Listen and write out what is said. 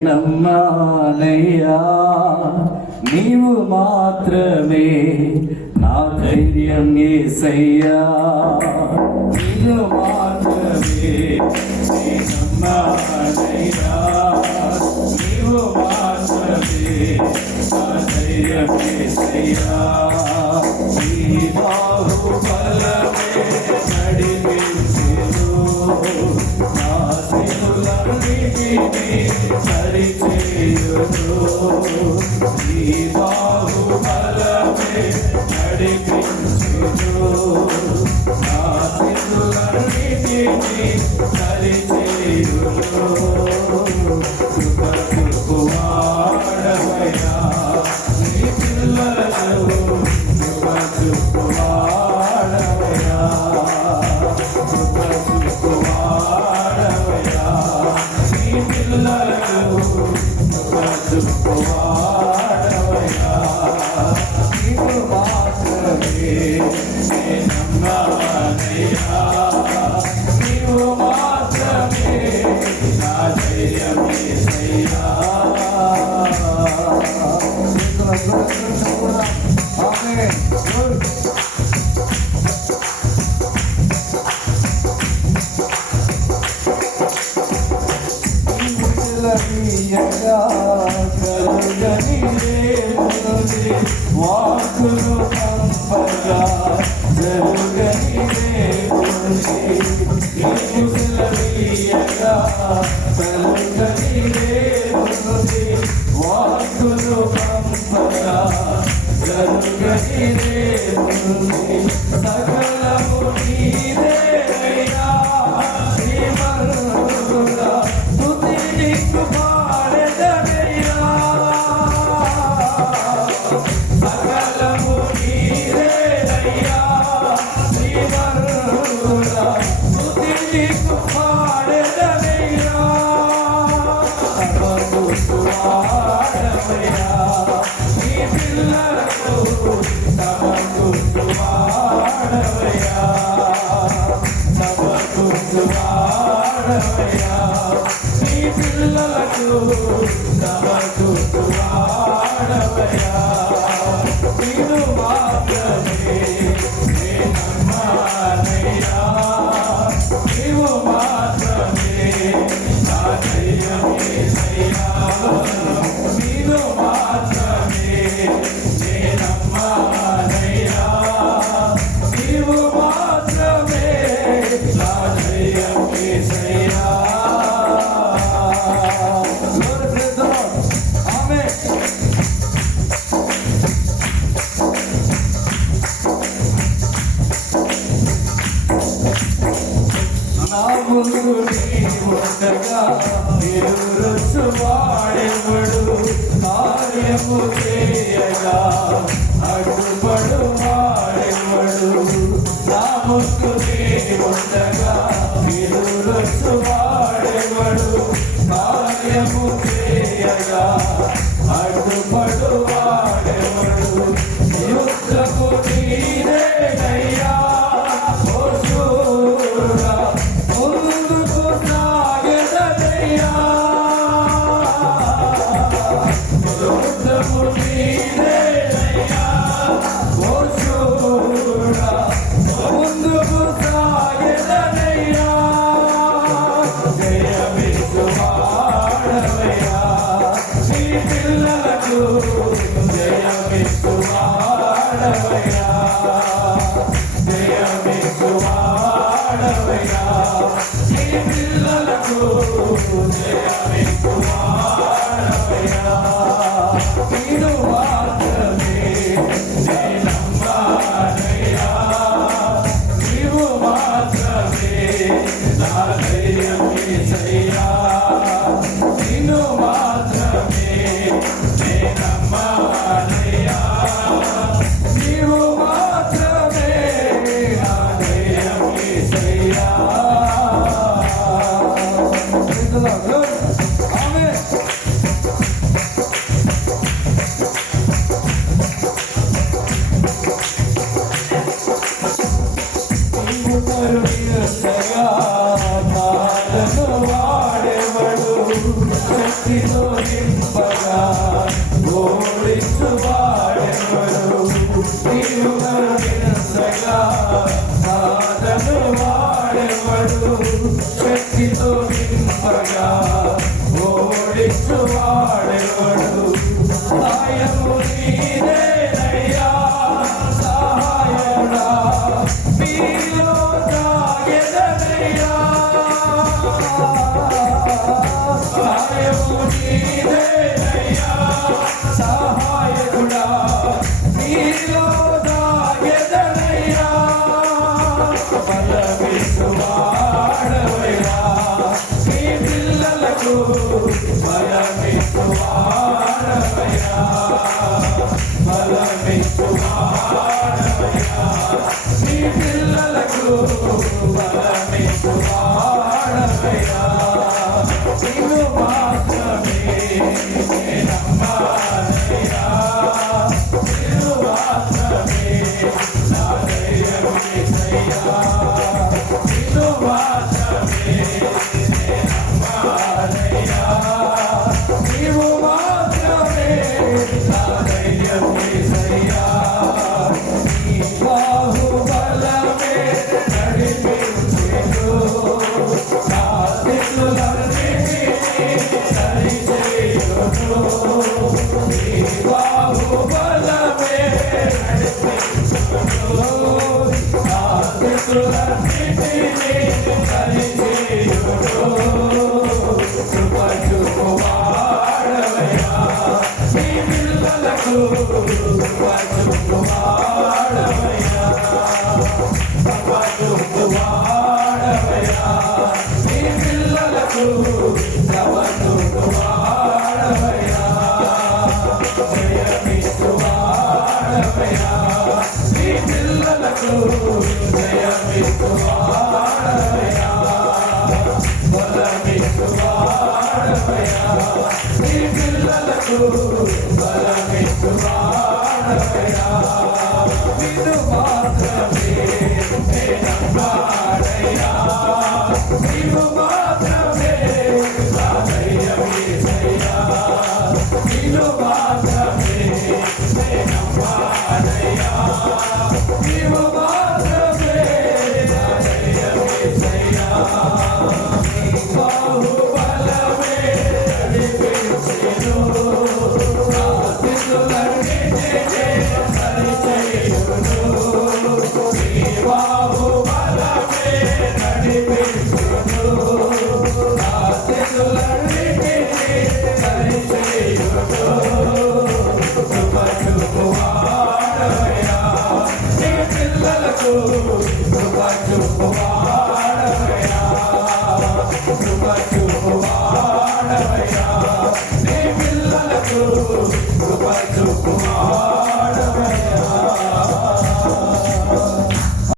నమ్మానయ్యా నీవు మాత్రమే నా ధైర్యం యేసయ్యా నీవు మాత్రమే నమ్మానయ్యా నీవు మాత్రమే నా ధైర్యం యేసయ్యా నీ బాహుబలమే నడిపించెను నా శిలువన్నిటిని సరిచేయును నీ బాహుబలమే నడిపించెను నా శిలువన్నిటిని సరిచేయును కృప చూపువాడవయ్యా నీ పిల్లలను కృప చూపువాడవయ్యా కృప చూపువాడవయ్యా నీ పిల్లలను కృప చూపువాడవయ్యా నీవు మాత్రమే నమ్మానయ్యా నీవు మాత్రమే నా ధైర్యం యేసయ్యా ఆమేన్ వాకులు పంపగా జరుగని వాకులు పంపగా జరుగని సకలము నీదేనయ్యా శ్రీమరుడా స్తుతి నీకు పాడెదనయ్యా సకలము నీదేనయ్యా శ్రీమరుడా స్తుతి నీకు పాడెదనయ్యా సమకూర్చువాడవయ్యా నీ పిల్లలకు సమకూర్చువాడవయ్యా సమకూర్చువాడవయ్యా నీ పిల్లలకు సమకూర్చువాడవయ్యా నీవు మాత్రమే నమ్మానయ్యా నీవు మాత్రమే నా ధైర్యం యేసయ్యా నీవు మాత్రమే నమ్మానయ్యా నీవు మాత్రమే నా ధైర్యం యేసయ్యా ఆమేన్ నా ముందు ఉండగా ఎదురువాడెవడు కార్యము చేయగా అడ్డుపడు వాడెవడు నా ముందు ఉండగా ఎదురువాడెవడు కార్యము చేయగా అడ్డుపడు వాడెవడు యుద్ధము నీదేనయ్యా ఓ శూరా ముందుకు సాగెదనయ్యా యుద్ధము నీదేనయ్యా ఓ శూరా ముందుకు సాగెదనయ్యా జయమిచ్చువాడవయ్యా నీ పిల్లలకు జయమిచ్చువాడవయ్యా జయమిచ్చువాడవయ్యా నీ పిల్లలకు జయమిచ్చువాడవయ్యా నీవు మాత్రమే నమ్మానయ్యా నీవు మాత్రమే నా ధైర్యం యేసయ్యా నిన్ను మాత్రమే నమ్మానయ్యా నీవు మాత్రమే నా ధైర్యం యేసయ్యా ఆమేన్ నీవు కరుణించగా నాలను వాడెవడు శక్తితో నింపగా ఓడించువాడెవడు నీవు కరుణించగా సాధను వాడెవడు శక్తితో నింపగా ఓడించువాడెవడు సాయము నీదేనయ్యా సహాయడా నీలో దాగెదనయ్యా సాయము నీదేనయ్యా సహాయకుడా నీలో దాగెదనయ్యా బలమిస్తువాడవయ్యా నీ పిల్లలకు బలమిస్తువాడవయ్యా బలమిస్తువాడవయ్యా నీ పిల్లలకు బలమిస్తువాడవయ్యా నీవు మాత్రమే నమ్మాలయ్యా నీవు మాత్రమే నా ధైర్యం యేసయ్యా నీవు మాత్రమే నమ్మాలయ్యా నీవు మాత్రమే నా ధైర్యం యేసయ్యా నీ బాహుబలమే నడిపించెను నా స్థితులన్నిటినీ సరిచేయును నీ బాహుబలమే నడిపించెను నా స్థితులన్నిటినీ సరిచేయును కృప చూపువాడవయ్యా నీ పిల్లలకు కృప చూపువాడవయ్యా కృప చూపువాడవయ్యా నీ పిల్లలకు కృప చూపువాడవయ్యా జయమిస్తువాడవయ్యా నీ పిల్లలకు జయమిస్తువాడవయ్యా బలమిస్తువాడవయ్యా నీ పిల్లలకు బలమిస్తువాడవయ్యా నిన్ను మాత్రమే నమ్మాడయ్యా నీవు మాత్రమే నా ధైర్యం యేసయ్యా నిన్ను మాత్రమే నమ్మాడయ్యా నీవు మాత్రమే నా ధైర్యం యేసయ్యా నీ బాహుబలమే నడిపించెను నా స్థితులన్నిటినీ సరిచేయును నీ బాహుబలమే నడిపించెను నా స్థితులన్నిటినీ సరిచేయును కృప చూపువాడవయ్యా నీ పిల్లలకు కృప చూపువాడవయ్యా కృప చూపువాడవయ్యా నీ పిల్లలకు కృప చూపువాడవయ్యా